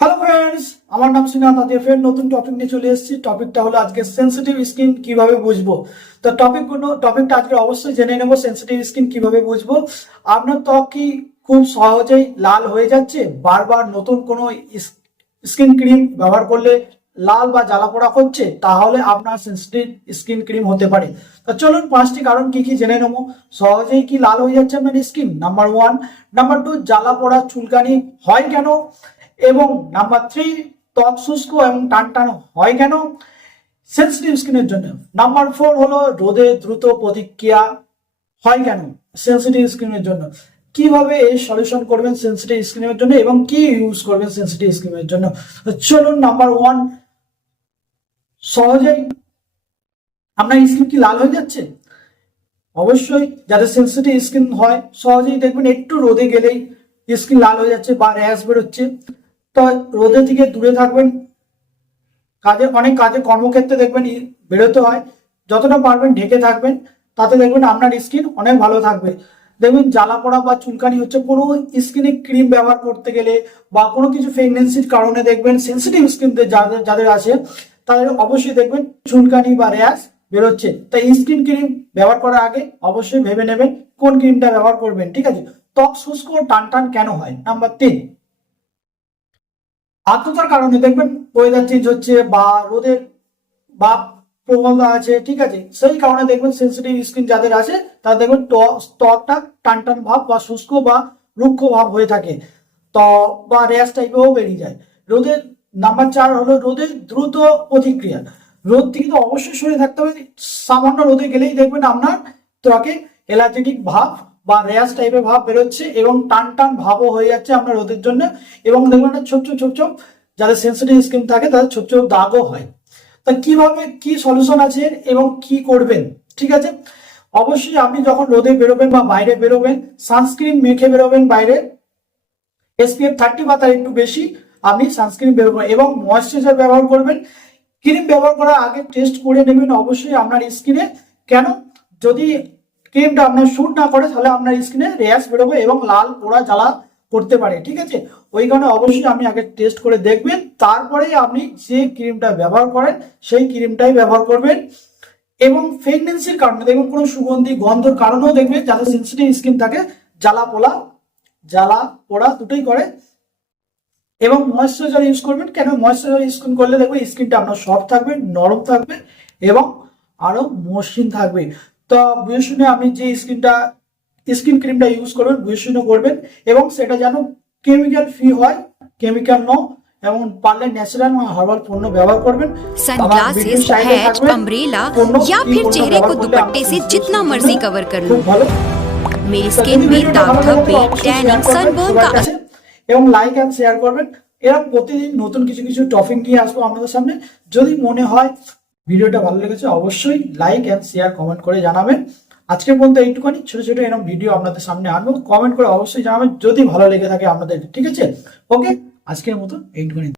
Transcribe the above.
Hello friends, আমার নাম সিনহাত আদিয়া। Friend, নতুন টপিক নিয়ে চলে এসেছি। টপিকটা হলো আজকে সেনসিটিভ স্কিন কিভাবে বুঝবো। তো টপিকটা আজকে অবশ্যই জেনে নেবো, সেনসিটিভ স্কিন কিভাবে বুঝবো। আপনার ত্বক কি খুব সহজেই লাল হয়ে যাচ্ছে, বারবার নতুন কোনো স্কিন ক্রিম ব্যবহার করলে লাল বা জ্বালা পোড়া হচ্ছে, তাহলে আপনার সেনসিটিভ স্কিন ক্রিম হতে পারে। তো চলুন 5টি কারণ কি কি জেনে নেবো। সহজেই কি লাল হয়ে যাচ্ছে আপনার স্কিন, নাম্বার 1। নাম্বার 2, জ্বালা পোড়া চুলকানি হয় কেন। এবং নাম্বার 3, ত্বক শুষ্ক এবং টান টান হয় কেন সেনসিটিভ স্কিনের জন্য। নাম্বার 4 হলো রোদে দ্রুত প্রতিক্রিয়া হয় কেন সেনসিটিভ স্কিনের জন্য। কিভাবে এই সলিউশন করবেন সেনসিটিভ স্কিনের জন্য এবং কি ইউজ করবেন সেনসিটিভ স্কিনের জন্য। চলুন, নাম্বার 1, সহজেই আপনার স্কিন কি লাল হয়ে যাচ্ছে। অবশ্যই যাদের সেনসিটিভ স্কিন হয়, সহজেই দেখবেন একটু রোদে গেলেই স্কিন লাল হয়ে যাচ্ছে বা র্যাশ বেরোচ্ছে। তো রোদে থেকে দূরে থাকবেন। অনেক কাজে কর্মক্ষেত্রে দেখবেন বেরোতে হয়, যতটা পারবেন ঢেকে থাকবেন, তাতে দেখবেন আপনার স্কিন অনেক ভালো থাকবে। দেখবেন জ্বালা পোড়া বা চুলকানি হচ্ছে কোনো স্কিনে ক্রিম ব্যবহার করতে গেলে বা কোনো কিছু প্রেগনেন্সির কারণে দেখবেন সেনসিটিভ স্কিন যাদের যাদের আছে তাদের অবশ্যই দেখবেন চুলকানি বা র্যাশ বেরোচ্ছে। তাই স্কিন ক্রিম ব্যবহার করার আগে অবশ্যই ভেবে নেবেন কোন ক্রিমটা ব্যবহার করবেন। ঠিক আছে। ত্বক শুষ্ক ও টান টান কেন হয়, নাম্বার 3, আর্দ্রতার কারণে দেখবেন ওয়েদার চেঞ্জ হচ্ছে বা রোদের বা প্রবণতা আছে। ঠিক আছে, সেই কারণে দেখবেন সেনসিটিভ স্কিন যাদের আছে তাদের দেখবেন ত্বকটা টান টান ভাব বা শুষ্ক বা রুক্ষ ভাব হয়ে থাকে, তো বা র্যাশ টাইপেও বেরিয়ে যায়। রোদের নাম্বার 4 হলো রোদের দ্রুত প্রতিক্রিয়া। রোদ থেকে তো অবশ্যই সরে থাকতে হবে। সামান্য রোদে গেলেই দেখবেন আপনার ত্বকে অ্যালার্জেটিক ভাব বা র্যাশ টাইপের ভাব বেরোচ্ছে এবং টান টান ভাবও হয়ে যাচ্ছে আপনার রোদের জন্য। এবং দেখবেন না ছোপ ছোপ যাদের সেনসিটিভ স্কিন থাকে তাদের ছোপ ছোপ দাগও হয়। তা কিভাবে কি সলিউশন আছে এবং কি করবেন। ঠিক আছে, অবশ্যই আপনি যখন রোদে বেরোবেন বা বাইরে বেরোবেন, সানস্ক্রিন মেখে বেরোবেন। বাইরে SPF 30 বা তার একটু বেশি আপনি সানস্ক্রিন ব্যবহার এবং ময়েশ্চারাইজার ব্যবহার করবেন। ক্রিম ব্যবহার করার আগে টেস্ট করে নেবেন অবশ্যই আপনার স্কিনে। কেন, যদি ক্রিমটা আপনার স্যুট না করে তাহলে আপনার স্কিনে র্যাশ বেরোবে এবং লাল পোড়া জ্বালা করতে পারে। ঠিক আছে, ওই কারণে অবশ্যই আপনি আগে টেস্ট করে দেখবেন, তারপরে আপনি যে ক্রিমটা ব্যবহার করেন সেই ক্রিমটাই ব্যবহার করবেন। এবং প্রেগনেন্সির কারণে দেখবেন কোনো সুগন্ধি গন্ধর কারণেও দেখবেন যাদের সেনসিটিভ স্কিন থাকে জ্বালা পোড়া দুটোই করে। এবং ময়েশ্চারাইজার ইউজ করবেন। কেন ময়েশ্চারাইজার ইউজ করলে দেখবেন স্কিনটা আপনার সফট থাকবে, নরম থাকবে এবং আরো মসৃণ থাকবে। তো বুঝে শুনে আপনি যে স্কিন ক্রিমটা ইউজ করবেন বুঝে শুনে করবেন এবং সেটা যেন কেমিক্যাল ফ্রি হয়, কেমিক্যাল নো, এবং পারলে ন্যাচারাল হার্বাল পণ্য ব্যবহার করবেন। सनग्लासेस, हैट, अम्ब्रेला या फिर चेहरे को दुपट्टे से जितना मर्जी कवर कर लो। খুব ভালো। मेरी स्किन में दाग धब्बे, टैनिंग, सनबर्न का এবং লাইক এন্ড শেয়ার করবেন। এরকম প্রতিদিন নতুন কিছু কিছু টপিক নিয়ে আসবো আপনাদের সামনে। যদি মনে হয় ভিডিওটা ভালো লেগেছে অবশ্যই লাইক এন্ড শেয়ার কমেন্ট করে জানাবেন। আজকের পর্যন্ত এইটুখানি, ছোট ছোট এরকম ভিডিও আপনাদের সামনে আনবো। কমেন্ট করে অবশ্যই জানাবেন যদি ভালো লেগে থাকে আপনাদের। ঠিক আছে, ওকে, আজকের মতো এইটুখানি।